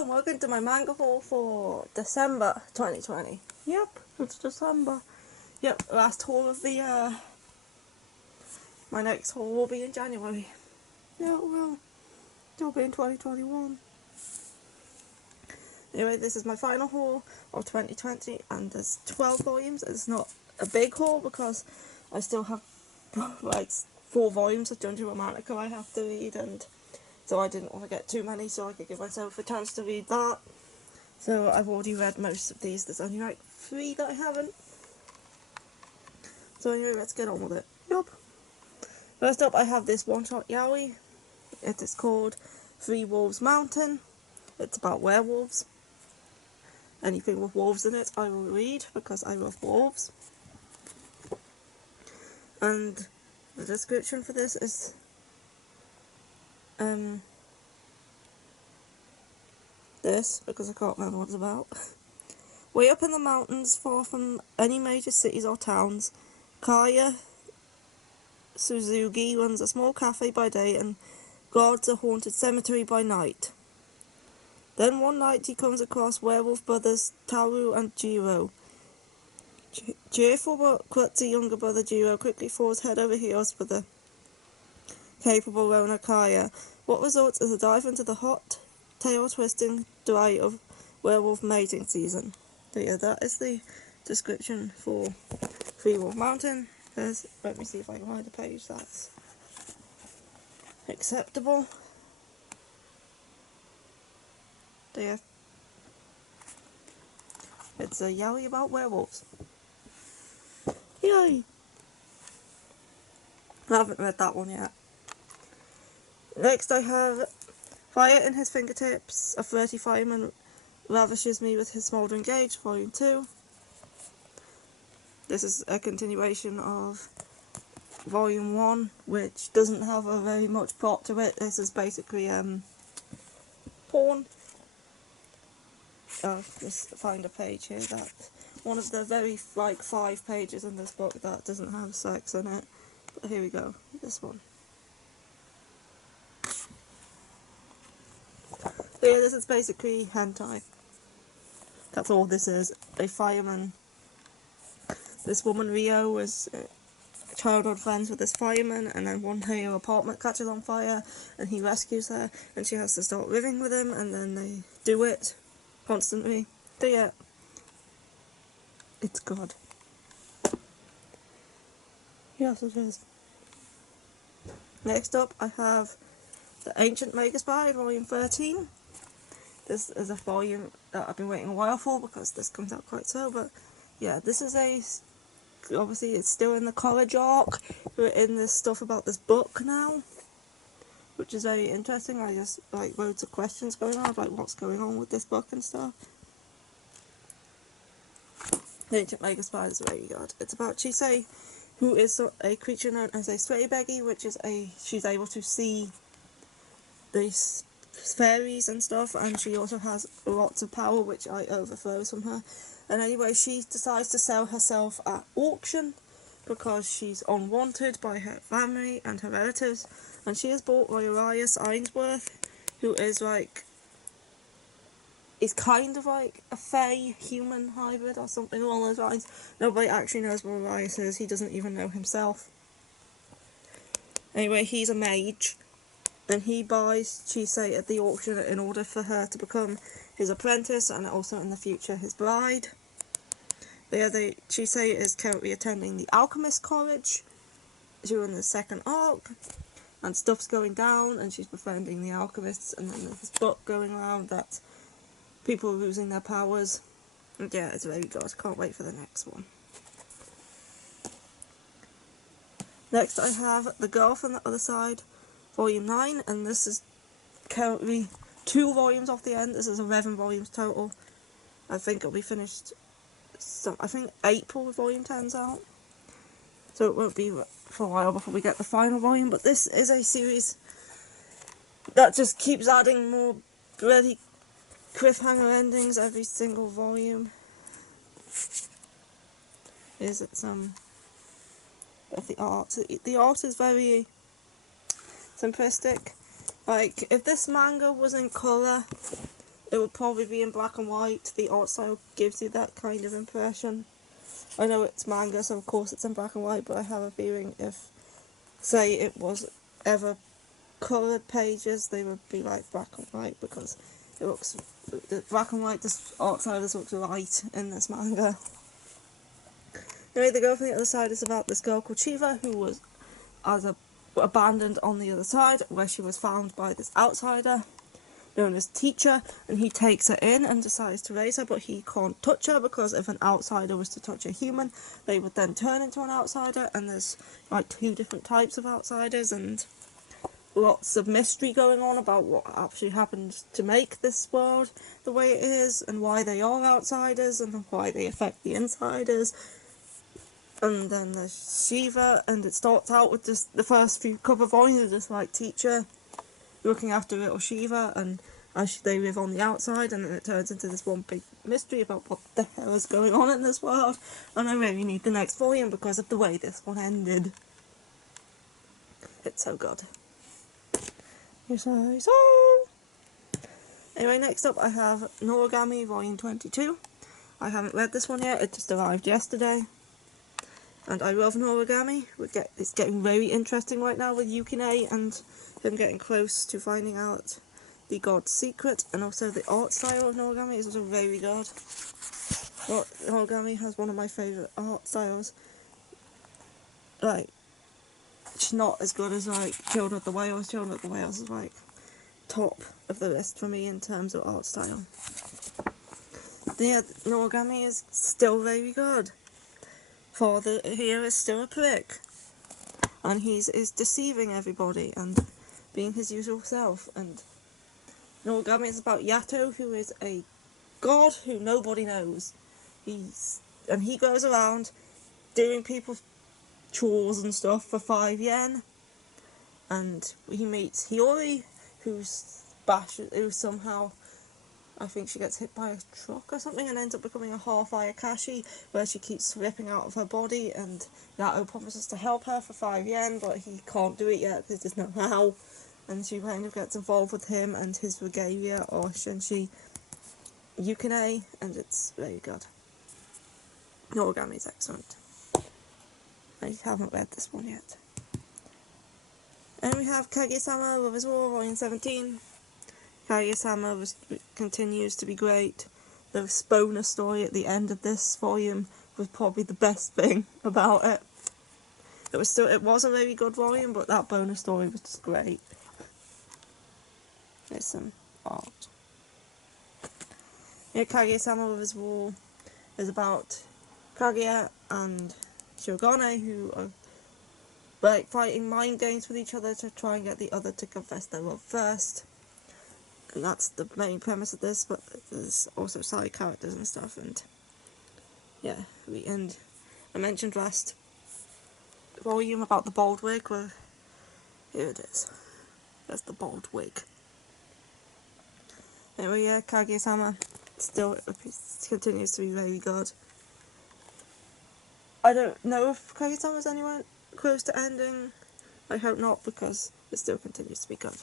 Hello and welcome to my manga haul for December 2020. Yep, it's December. Yep, last haul of the year. My next haul will be in January. Yeah, it will. It'll be in 2021. Anyway, this is my final haul of 2020 and there's 12 volumes. It's not a big haul because I still have like 4 volumes of Dungeon Romantica I have to read, and so I didn't want to get too many so I could give myself a chance to read that. So I've already read most of these. There's only like 3 that I haven't. So anyway, let's get on with it. Yup. First up, I have this one-shot yaoi. It is called Three Wolves Mountain. It's about werewolves. Anything with wolves in it I will read because I love wolves. And the description for this is this, because I can't remember what it's about. Way up in the mountains, far from any major cities or towns, Kaya Suzuki runs a small cafe by day and guards a haunted cemetery by night. Then one night he comes across werewolf brothers Taru and Jiro. Cheerful but klutzy younger brother Jiro quickly falls head over heels for the capable loner Kaya. What results is a dive into the hot, tail-twisting delight of werewolf mating season. So yeah, that is the description for Three Wolf Mountain. Let me see if I can find a page that's acceptable. There. It's a yaoi about werewolves. Yay! I haven't read that one yet. Next I have Fire in His Fingertips. A flirty fireman ravishes me with his smouldering gauge, Volume 2. This is a continuation of Volume 1, which doesn't have a very much plot to it. This is basically porn. Just find a page here that one of the very 5 pages in this book that doesn't have sex in it. But here we go, this one. So yeah, this is basically hentai. That's all this is. A fireman. This woman Rio was childhood friends with this fireman, and then one day her apartment catches on fire and he rescues her and she has to start living with him, and then they do it constantly. So yeah, it's good. Yes, it is. Next up I have The Ancient Mega Spy, Volume 13. This is a volume that I've been waiting a while for because this comes out quite slow, but yeah, this is obviously it's still in the college arc. We're in this stuff about this book now, which is very interesting. I just loads of questions going on, like what's going on with this book and stuff. The Ancient Mega Spy is very good. It's about Chisei, who is a creature known as a Sveibegi, which is she's able to see these fairies and stuff, and she also has lots of power which overthrows from her. And anyway, she decides to sell herself at auction because she's unwanted by her family and her relatives, and she is bought by Elias Ainsworth, who is kind of like a fae human hybrid or something along those lines. Nobody actually knows what Elias is, he doesn't even know himself. Anyway, he's a mage, and he buys Chisei at the auction in order for her to become his apprentice and also in the future his bride. Chisei is currently attending the Alchemist College during the second arc, and stuff's going down and she's befriending the alchemists, and then there's this book going around that people are losing their powers. And yeah, it's very good. Can't wait for the next one. Next I have The Girl from the Other Side, Volume 9, and this is currently 2 volumes off the end. This is 11 volumes total. I think it'll be finished, I think April Volume 10's out. So it won't be for a while before we get the final volume, but this is a series that just keeps adding more bloody cliffhanger endings every single volume. Is it of the art? The art is very simplistic. Like, if this manga was in colour, it would probably be in black and white. The art style gives you that kind of impression. I know it's manga, so of course it's in black and white, but I have a feeling if, say, it was ever coloured pages, they would be like black and white, because it looks, the black and white art style just looks light in this manga. Anyway, the girl from the other side is about this girl called Shiva, who was abandoned on the other side, where she was found by this outsider known as Teacher, and he takes her in and decides to raise her, but he can't touch her, because if an outsider was to touch a human, they would then turn into an outsider, and there's like 2 different types of outsiders, and lots of mystery going on about what actually happened to make this world the way it is, and why they are outsiders, and why they affect the insiders. And then there's Shiva, and it starts out with just the first few couple of volumes are just like Teacher looking after little Shiva, and as they live on the outside, and then it turns into this one big mystery about what the hell is going on in this world, and I really need the next volume because of the way this one ended. It's so good. Yes, I saw. Anyway, next up I have Origami Volume 22. I haven't read this one yet, it just arrived yesterday. And I love Origami. It's getting very interesting right now with Yukine and him getting close to finding out the god's secret, and also the art style of Origami is also very good. Origami has one of my favourite art styles. Like, it's not as good as like Children of the Whales. Children of the Whales is like top of the list for me in terms of art style. Yeah, Origami is still very good. Father here is still a prick, and is deceiving everybody and being his usual self. And Origami is about Yato, who is a god who nobody knows. He goes around doing people's chores and stuff for 5 yen, and he meets Hiyori, who's somehow, I think she gets hit by a truck or something and ends up becoming a half Ayakashi, where she keeps ripping out of her body, and Yato promises to help her for 5 yen, but he can't do it yet because he doesn't know how, and she kind of gets involved with him and his regalia, or Shinshi Yukine, and it's very good. Origami is excellent. I haven't read this one yet. And we have Kaguya-sama Lovers War, Volume 17. Kaguya-sama continues to be great. The bonus story at the end of this volume was probably the best thing about it. It was a very good volume, but that bonus story was just great. There's some art. Yeah, Kaguya-sama Lovers War is about Kaguya and Shogane, who are like fighting mind games with each other to try and get the other to confess their love first. And that's the main premise of this, but there's also side characters and stuff, and yeah, I mentioned last volume about the bald wig, well, here it is. That's the bald wig. Anyway, yeah, Kaguya-sama still continues to be very good. I don't know if Kaguya-sama's anywhere close to ending. I hope not, because it still continues to be good.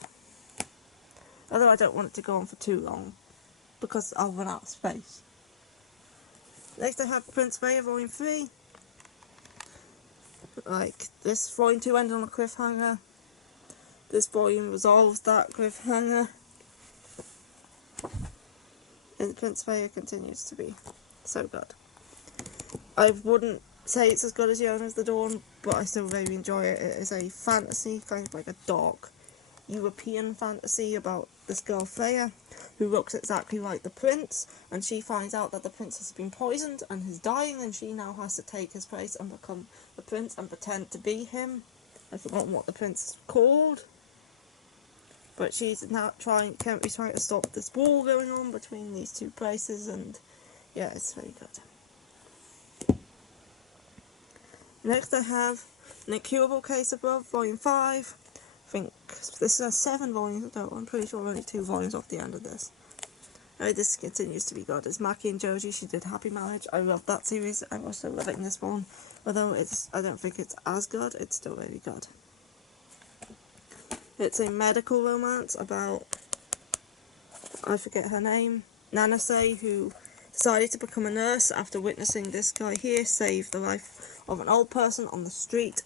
Although I don't want it to go on for too long, because I'll run out of space. Next I have Prince Vaya Volume 3. Like, this Volume 2 ended on a cliffhanger. This volume resolves that cliffhanger. And Prince Vaya continues to be so good. I wouldn't say it's as good as Yona's the Dawn, but I still very enjoy it. It is a fantasy, kind of like a dark European fantasy about this girl Freya, who looks exactly like the prince, and she finds out that the prince has been poisoned and is dying, and she now has to take his place and become the prince and pretend to be him. I've forgotten what the prince is called, but she's now trying to stop this war going on between these two places, and yeah, it's very good. Next I have An Incurable Case of Love, Volume 5. I think this has 7 volumes, no, I'm pretty sure only 2 volumes off the end of this. This continues to be good. It's Maki and Joji, she did Happy Marriage. I love that series. I'm also loving this one. Although I don't think it's as good, it's still really good. It's a medical romance about I forget her name, Nanase, who decided to become a nurse after witnessing this guy here save the life of an old person on the street.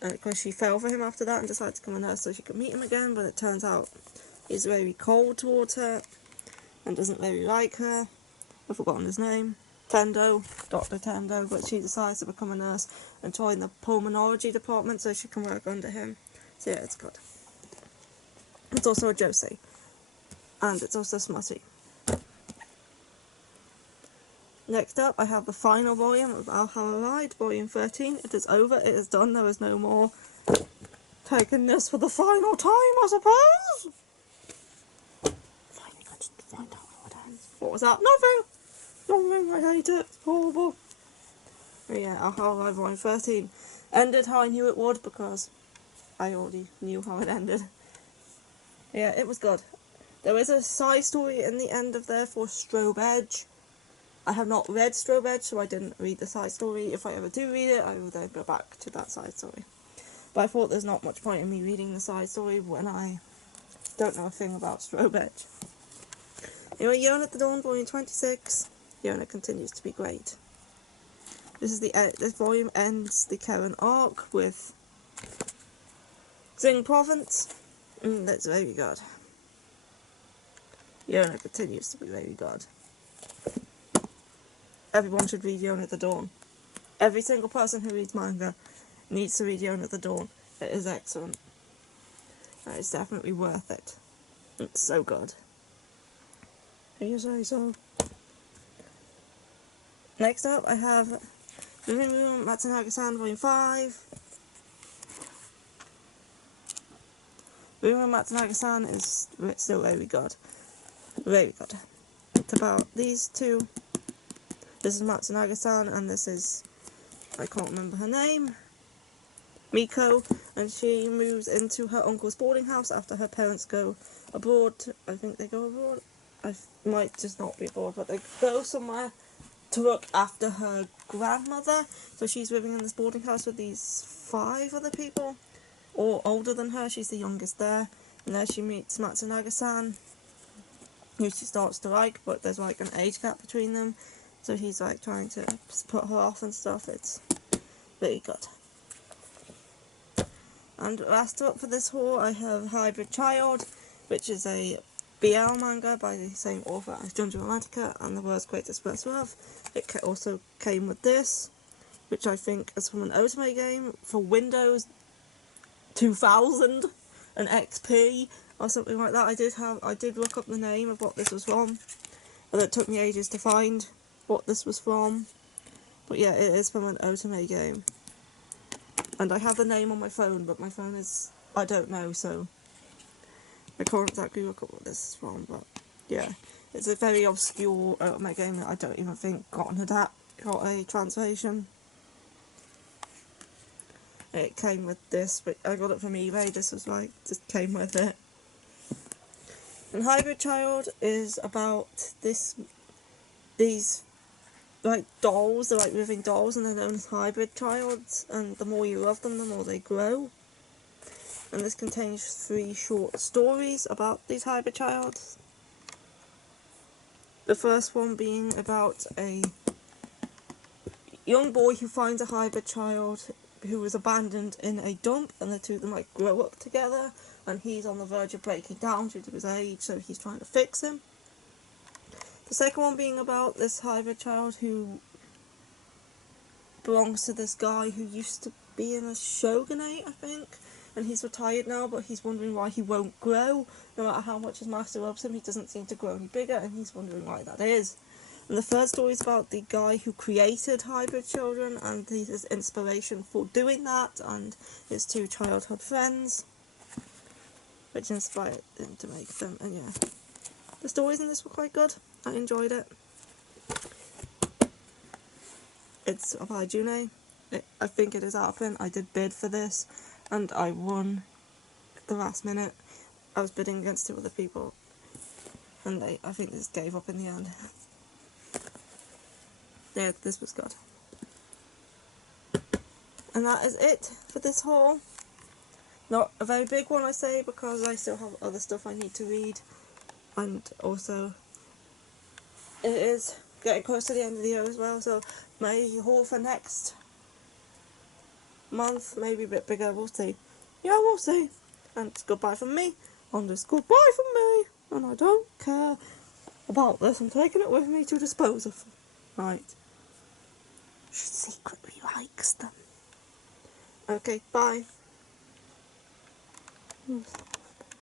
Because she fell for him after that and decided to become a nurse so she could meet him again, but it turns out he's very cold towards her and doesn't really like her. I've forgotten his name. Tendo, Dr. Tendo, but she decides to become a nurse and join the pulmonology department so she can work under him. So yeah, it's good. It's also a josei. And it's also smutty. Next up, I have the final volume of Valhalla Ride, volume 13. It is over, it is done, there is no more taking this for the final time, I suppose. Finally got to find out how it ends. What was that? Nothing, I hate it, it's horrible. But yeah, Valhalla Ride, volume 13 ended how I knew it would because I already knew how it ended. Yeah, it was good. There is a side story in the end of there for Strobe Edge. I have not read Strobe Edge, so I didn't read the side story. If I ever do read it, I will then go back to that side story. But I thought there's not much point in me reading the side story when I don't know a thing about Strobe Edge. Anyway, Yona at the Dawn, volume 26. Yona continues to be great. This volume ends the Karen arc with Xing Province. That's very good. Yona continues to be very good. Everyone should read Yona at the Dawn. Every single person who reads manga needs to read Yona at the Dawn. It is excellent. And it's definitely worth it. It's so good. You say so. Next up, I have Living Room Matsunaga-san Volume 5. Living Room Matsunaga-san is still very good. Very good. It's about these two. This is Matsunaga-san, and this is, I can't remember her name, Miko, and she moves into her uncle's boarding house after her parents go abroad. I think they go abroad. I might just not be abroad, but they go somewhere to look after her grandmother. So she's living in this boarding house with these 5 other people, all older than her. She's the youngest there, and there she meets Matsunaga-san, who she starts to like, but there's like an age gap between them. So he's like trying to put her off and stuff. It's very good. And last up for this haul, I have Hybrid Child, which is a BL manga by the same author as Junjo Romantica and the World's Greatest First Love. It also came with this, which I think is from an Otome game for Windows 2000, an XP or something like that. I did look up the name of what this was from, but it took me ages to find what this was from. But yeah, it is from an Otome game. And I have the name on my phone, but my phone is, I don't know, so I can't exactly look up what this is from, but yeah. It's a very obscure Otome game that I don't even think got a translation. It came with this, but I got it from eBay. This was like, just came with it. And Hybrid Child is about these like dolls, they're like living dolls, and they're known as hybrid childs, and the more you love them, the more they grow. And this contains 3 short stories about these hybrid childs. The first one being about a young boy who finds a hybrid child who was abandoned in a dump, and the two of them like grow up together, and he's on the verge of breaking down due to his age, so he's trying to fix him. The second one being about this hybrid child who belongs to this guy who used to be in a shogunate, I think, and he's retired now, but he's wondering why he won't grow. No matter how much his master loves him, he doesn't seem to grow any bigger, and he's wondering why that is. And the third story is about the guy who created hybrid children and his inspiration for doing that, and his 2 childhood friends, which inspired him to make them. And yeah, the stories in this were quite good. I enjoyed it. It's by June. I think it is out of print. I did bid for this, and I won at the last minute. I was bidding against 2 other people, and I think this gave up in the end. Yeah, this was good. And that is it for this haul. Not a very big one, I say, because I still have other stuff I need to read. and also it is getting close to the end of the year as well, so my haul for next month may be a bit bigger, we'll see. Yeah, we'll see. And it's goodbye from me, and it's goodbye from me, and I don't care about this, I'm taking it with me to dispose of. Right. She secretly likes them. Okay, bye.